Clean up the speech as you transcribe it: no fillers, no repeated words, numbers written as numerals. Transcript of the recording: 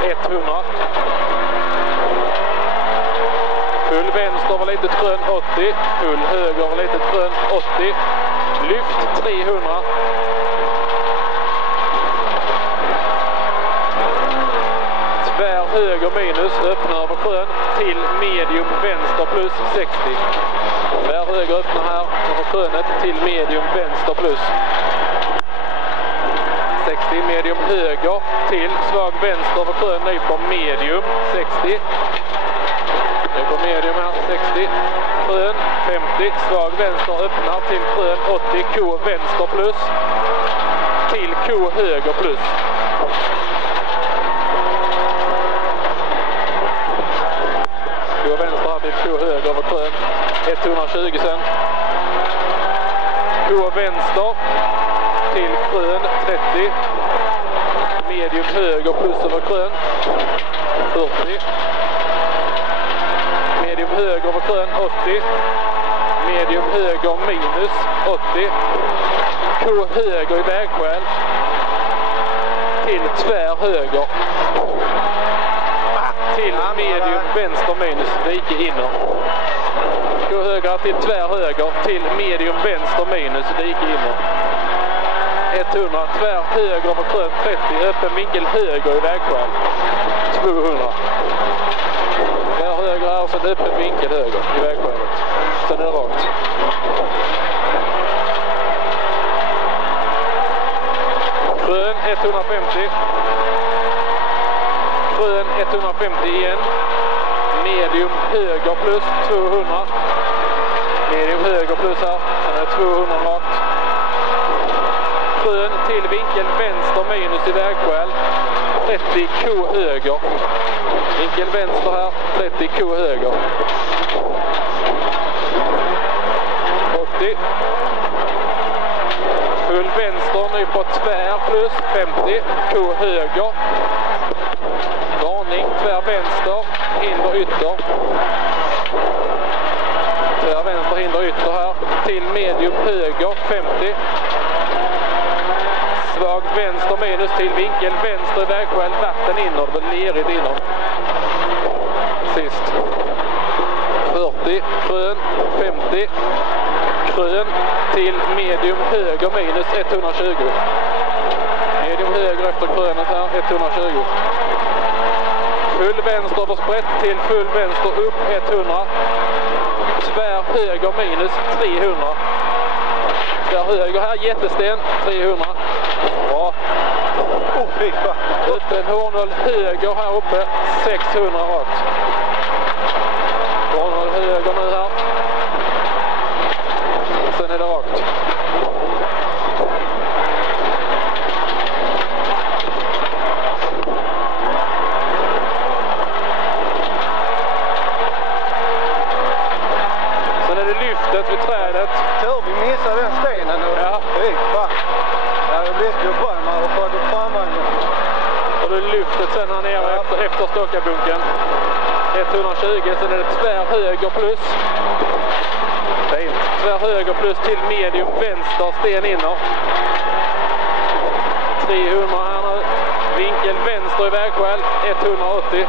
höger 100. Full vänster över litet krön 80. Full höger över litet krön 80. Lyft 300. Tvär höger minus, öppna över krön till medium vänster plus 60. Tvär höger öppna här över krönet till medium vänster plus 60. Medium höger till svag vänster över krön, nyper medium 60. På medium här 60. Krön 50. Svag vänster öppnar till krön 80. Ko vänster plus. Till ko höger plus. Ko vänster här till ko höger över krön. 120 sen. Ko vänster till krön 30. Medium höger plus över krön 40. Medium höger över krön 80. Medium höger minus 80. Ko höger i vägskäl. Till tvär höger. Till medium vänster minus dike inner. Ko höger till tvär höger. Till medium vänster minus dike inner. 100. Tvär höger över krön 30. Öppen vinkel höger i vägskäl. 200. Höger här och sen öppen vinkel höger i vägskälet. Sen är det rakt. Krön 150. Krön 150 igen. Medium höger plus 200. Medium höger plus här. Sen är det 200 rakt. Krön till vinkel vänster minus i vägskäl. 30 ko höger. Vinkel vänster här, 30 ko höger. 80. Full vänster nu på tvär plus 50. Ko höger. Varning, tvär vänster, hinder ytter. Tvär vänster, hinder ytter här. Till medium höger 50. Svag vänster minus till vinkel vänster i vägskäl, vatten inåt, men lerigt inåt. Sist. 40, krön, 50. Krön till medium höger minus 120. Medium höger efter krönet här, 120. Full vänster över sprätt till full vänster upp 100. Tvär höger minus 300. Tvär höger här, jättesten, 300. Bra. Öppen hårnål höger här uppe, 600 rakt. Hårnål höger nu här. Sen är det rakt. Sen är det lyftet vid trädet. Tur vi missade den stenen nu. Ja. Det blir ju bra när man har fått upp framvagnen. Och då är lyftet sen här nere efter stockabunken. 120, sen är det tvär höger plus. Fint. Tvär höger plus till medium vänster, sten inner. 300 här nu. Vinkel vänster i vägskäl, 180.